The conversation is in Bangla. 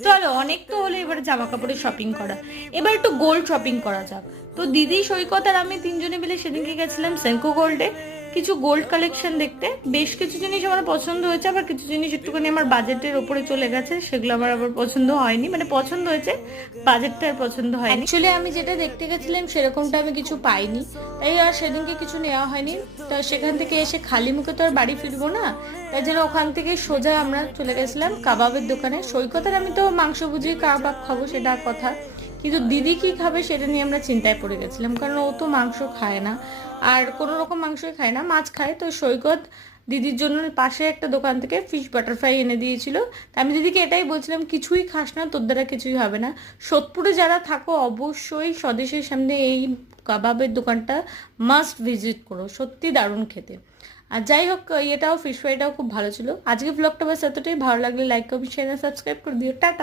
চলো অনেক তো হলো, এবার জামা কাপড়ের শপিং করা, এবার একটু গোল্ড শপিং করা যাক। তো দিদি, সৈকত আর আমি তিনজনে মিলে সেদিনকে গেছিলাম সেনকো গোল্ডে কিছু গোল্ড কালেকশন দেখতে। বেশ কিছু জিনিস আমার পছন্দ হয়েছে, আবার কিছু জিনিস একটুখানি আমার বাজেটের ওপরে চলে গেছে, সেগুলো আমার আবার পছন্দ হয়নি। মানে পছন্দ হয়েছে, বাজেটটা আর পছন্দ হয়নি। অ্যাকচুয়ালি আমি যেটা দেখতে গেছিলাম সেরকমটা আমি কিছু পাইনি, তাই আর সেদিনকে কিছু নেওয়া হয়নি। তো সেখান থেকে এসে খালি মুখে তো আর বাড়ি ফিরবো না, তাই জন্য ওখান থেকে সোজা আমরা চলে গেছিলাম কাবাবের দোকানে। সৈকত আর আমি তো মাংস বুঝি কাবাব খাবো, সেটা কথা, কিন্তু দিদি কি খাবে সেটা নিয়ে আমরা চিন্তায় পড়ে গেছিলাম, কারণ ও তো মাংস খায় না, আর কোনো রকম মাংসই খায় না, মাছ খায়। তো সৈকত দিদির জন্য পাশে একটা দোকান থেকে ফিশ বাটারফ্রাই এনে দিয়েছিল। তা আমি দিদিকে এটাই বলছিলাম, কিছুই খাস না, তোর দ্বারা কিছুই হবে না। সোদপুরে যারা থাকো অবশ্যই স্বদেশের সামনে এই কাবাবের দোকানটা মাস্ট ভিজিট করো, সত্যি দারুণ খেতে। আর যাই হোক, এটাও ফিশ ফ্রাইটাও খুব ভালো ছিল। আজকে ব্লগটা বাস এতটাই, ভালো লাগলে লাইক কমেন্ট শেয়ার সাবস্ক্রাইব করে দিও। টাটা।